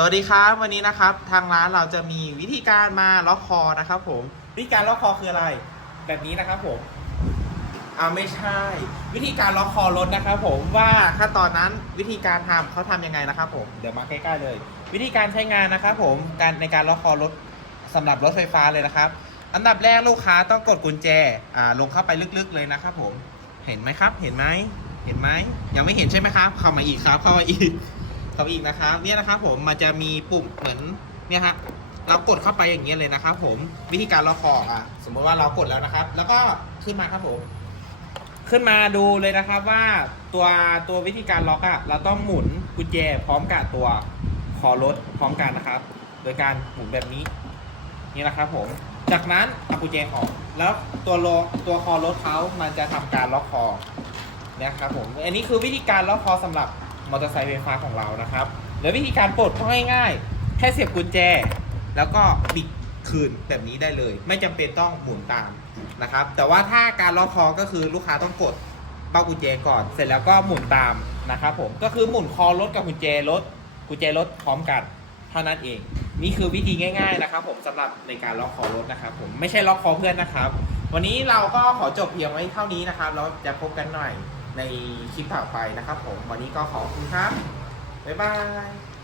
สวัสดีครับวันนี้นะครับทางร้านเราจะมีวิธีการมาล็อกคอนะครับผมวิธีการล็อกคอคืออะไร แบบนี้นะครับผมอ่าไม่ใช่ วิธีการล็อกคอรถนะครับผมว่าขั้นตอนนั้นวิธีการทำเขาทำยังไงนะครับผมเดี๋ยวมาใกล้ๆเลย วิธีการใช้งานนะครับผมการในการล็อกคอรถสำหรับรถไฟฟ้าเลยนะครับอันดับแรกลูกค้าต้องกดกุญแจอ่าลงเข้าไปลึกๆเลยนะครับผมเห็นไหมครับ เห็นไหมเห็นไหมยังไม่เห็นใช่ไหมครับ เข้ามาอีกครับเข้ามาอีก เข้ามาอีกนะครับเนี่ยนะครับผมมันจะมีปุ่มเหมือนเนี่ยฮะเรากดเข้าไปอย่างเงี้ยเลยนะครับผมวิธีการล็อกคออะ สมมติว่าเรากดแล้วนะครับ แล้วก็ขึ้นมาครับผมขึ้นมาดูเลยนะครับว่าตัวตัววิธีการล็อกอะเราต้องหมุนกุญแจพร้อมกับตัวคอรถพร้อมกันนะครับ โดยการหมุนแบบนี้นี่นะครับผมจากนั้นเอากุญแจออก แล้วตัวโลตัวคอรถเขามันจะทำการล็อกคอนะครับผมอันนี้คือวิธีการล็อกคอสำหรับ มอเตอร์ไซค์ไฟฟ้าของเรานะครับเดี๋ยววิธีการปลดก็ง่ายๆ แค่เสียบกุญแจ แล้วก็บิดคืนแบบนี้ได้เลย ไม่จำเป็นต้องหมุนตามนะครับ แต่ว่าถ้าการล็อกคอก็คือลูกค้าต้องกดเป้ากุญแจก่อน เสร็จแล้วก็หมุนตามนะครับผมก็คือหมุนคอรถกับกุญแจรถกุญแจรถพร้อมกันเท่านั้นเอง นี่คือวิธีง่าย ๆนะครับ ผมสำหรับในการล็อกคอรถนะครับ ผมไม่ใช่ล็อกคอเพื่อนนะครับ วันนี้เราก็ขอจบเพียงไว้เท่านี้นะครับแล้วจะพบกันหน่อย ในคลิปต่อไปนะครับผม วันนี้ก็ขอบคุณครับ บ๊ายบาย